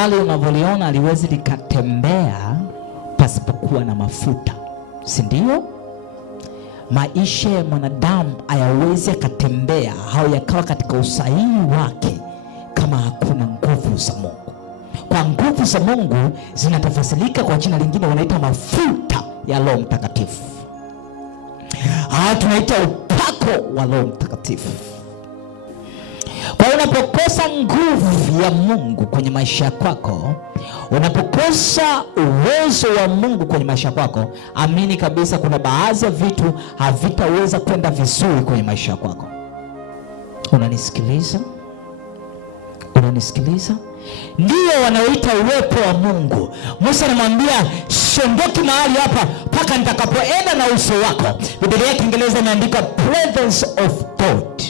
Gari unavyoliona haliwezi likatembea pasipokuwa na mafuta, si ndio? Maisha ya mwanadamu hayawezi yakatembea au yakawa katika usahihi wake kama hakuna nguvu za Mungu. Kwa nguvu za Mungu zinatafasilika kwa jina lingine wanaita mafuta ya Roho Mtakatifu. Tunaita upako wa Roho Mtakatifu. Kwa hiyo unapokosa nguvu ya Mungu kwenye maisha yako, unapokosa uwezo wa Mungu kwenye maisha yako, amini kabisa kuna baadhi ya vitu havitaweza kwenda vizuri kwenye maisha yako. Unanisikiliza? Unanisikiliza? Ndio wanaoita uwepo wa Mungu. Musa anamwambia siondoki mahali hapa mpaka nitakapoenda na uso wako. Biblia ya Kiingereza imeandika presence of God.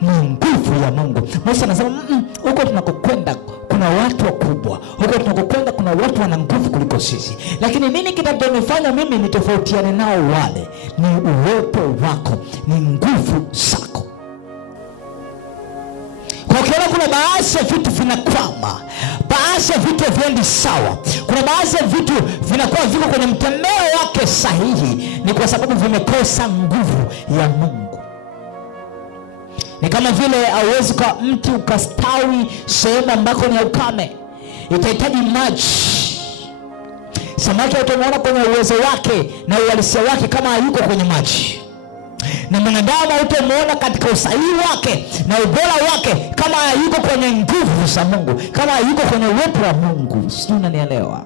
Ni nguvu ya Mungu. Musa anasema huko tunakokwenda kuna watu wakubwa, huko tunakokwenda kuna watu wana nguvu kuliko sisi, lakini nini kitakachonifanya mimi nitofautiane nao wale? Ni uwepo wako, ni nguvu zako. Kwa ukiona kuna baadhi ya vitu vinakwama, baadhi ya vitu haviendi sawa, kuna baadhi ya vitu vinakuwa viko kwenye mtembeo wake sahihi, ni kwa sababu vimekosa nguvu ya Mungu. Ni kama vile hauwezi kwa mti ukastawi sehemu ambako ni ukame, itahitaji maji. Samaki utamuona kwenye uwezo wake na uhalisia wake kama hayuko kwenye maji, na mwanadamu utamuona katika usahihi wake na ubora wake kama hayuko kwenye nguvu za Mungu, kama hayuko kwenye uwepo wa Mungu. Sijui unanielewa?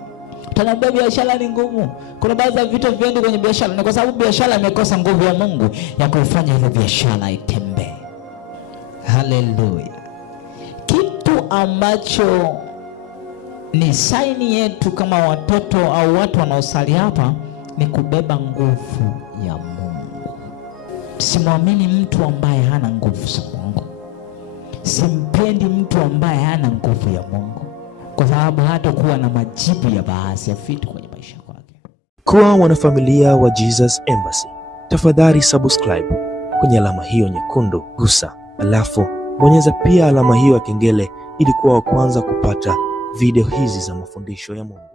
Tunaambia biashara ni ngumu. Kuna baadhi ya vitu viendi kwenye biashara, ni kwa sababu biashara imekosa nguvu ya Mungu ya kuifanya ile biashara itembee. Haleluya. Kitu ambacho ni saini yetu kama watoto au watu wanaosali hapa ni kubeba nguvu ya Mungu. Simwamini mtu ambaye hana nguvu za Mungu. Simpendi mtu ambaye hana nguvu ya Mungu, kwa sababu hata kuwa na majibu ya baadhi ya vitu kwenye maisha yake. Kuwa wanafamilia wa Jesus Embassy, tafadhali subscribe kwenye alama hiyo nyekundu, gusa alafu bonyeza pia alama hiyo ya kengele ili kuwa wa kwanza kupata video hizi za mafundisho ya Mungu.